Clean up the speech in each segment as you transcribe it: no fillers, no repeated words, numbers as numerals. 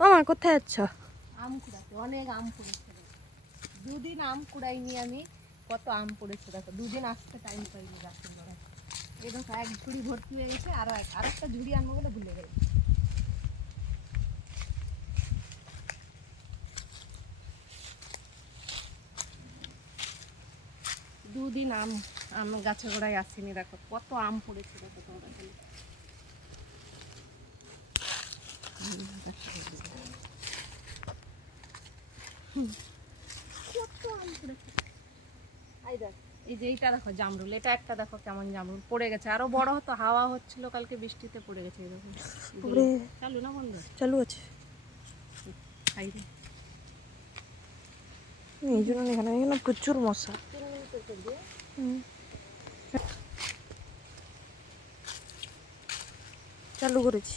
ও মা, কোথায় যাচ্ছ? আম কুড়াতে, অনেক আম পড়েছে। দুদিন আম কুড়াইনি আমি, কত আম পড়েছে দেখো। দুদিন আসতে টাইম পাইনি গাছের গোড়ায়। এই দেখো এক ঝুড়ি ভর্তি হয়ে গেছে, আর একটা ঝুড়ি আনবো বলে ভুলে গেলাম। দুদিন আম গাছের গোড়ায় আসেনি, দেখো কত আম পড়েছে। দেখো তোমরা খালি কত আম পড়েছে। এই যে এইটা দেখো জামরুল, এটা একটা দেখো কেমন জামরুল পড়ে গেছে। আরো বড় হতো, হাওয়া হচ্ছিল কালকে, বৃষ্টিতে পড়ে গেছে। এরকম চালু না বন্ধ? চালু আছে। খাই রে। এই জন্য এখানে প্রচুর মশা। চালু করেছি।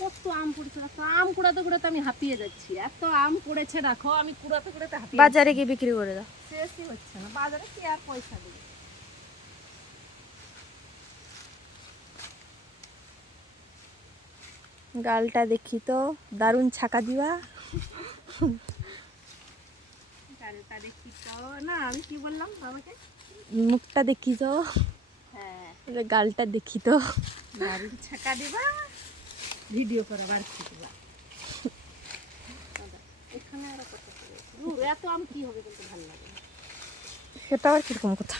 কত আম পড়েছে দেখো, আম কুড়াতে কুড়াতে আমি হাঁপিয়ে যাচ্ছি। এত আম পড়েছে দেখো, আমি কুড়াতে কুড়াতে হাঁপিয়ে বাজারে গিয়ে বিক্রি করে দাও। শেষই হচ্ছে না, বাজারে কি আর পয়সা দিই। গালটা দেখি তো, দারুণ ছাকা দিবা। গালটা দেখি তো না, আমি কি বললাম বাবাকে? মুখটা দেখি তো। হ্যাঁ, গালটা দেখি তো, দারুণ ছাকা দিবা, ভিডিও করা বার দিবা। এখানে আর কত এত আম কি হবে, কিন্তু ভালো লাগে না। সেটা আর কিরকম কথা।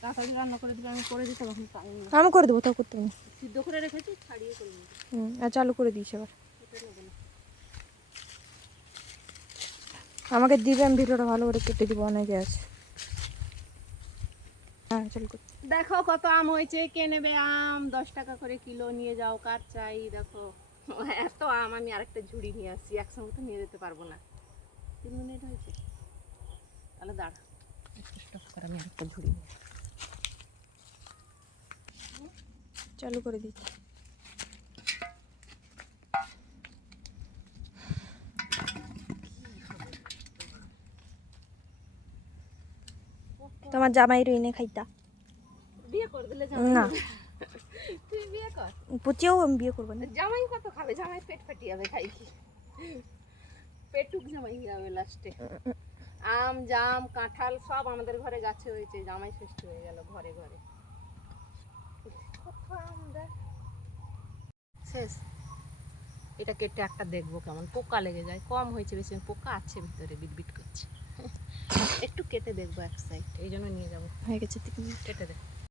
তাড়াতাড়ি রান্না করে দিবে, আমি করে দিতে তখন টাইম না। আমি করে দেবো, তাও করতে হবে। সিদ্ধ করে রেখেছি, ছাড়িয়ে করে নেবো। আর চালু করে দিয়েছি এবার। এটা নেবো না। আমাকে দিবে, আমি ভিডিওটা ভালো করে কেটে দিব, অনেকে আছে। হ্যাঁ চালু কর। দেখো কত আম হয়েছে, কে নেবে আম? 10 টাকা করে কিলো, নিয়ে যাও, কার চাই। দেখো এত আম, আমি আরেকটা ঝুড়ি নিয়ে আসছি, একসঙ্গে তো নিয়ে যেতে পারবো না। 3 মিনিট হয়েছে, তাহলে দাঁড়া, একটু স্টপ করে আমি আরেকটা ঝুড়ি নিয়ে আসি। চালু করে দিচ্ছি। তোমার জামাই রইনে খাইতা? বিয়ে করে দিলে না, তুই বিয়ে কর। পুচিও আমি বিয়ে করবো না। জামাই কত খাবে? জামাই পেট ফাটিয়ে যাবে, খাই কি পেটুক জামাই যাবে লাস্টে। আম জাম কাঁঠাল সব আমাদের ঘরে গাছে হয়েছে, জামাই ষষ্ঠী হয়ে গেল ঘরে ঘরে। কত আম দেখ, শেষ। এটা কেটে একটা দেখবো কেমন পোকা লেগে যায়। কম হয়েছে, বেশি পোকা আছে ভিতরে, বিটবিট করছে। একটু কেটে দেখবো এক সাইড, এই জন্য নিয়ে যাবো। হয়ে গেছে, কেটে দেখ।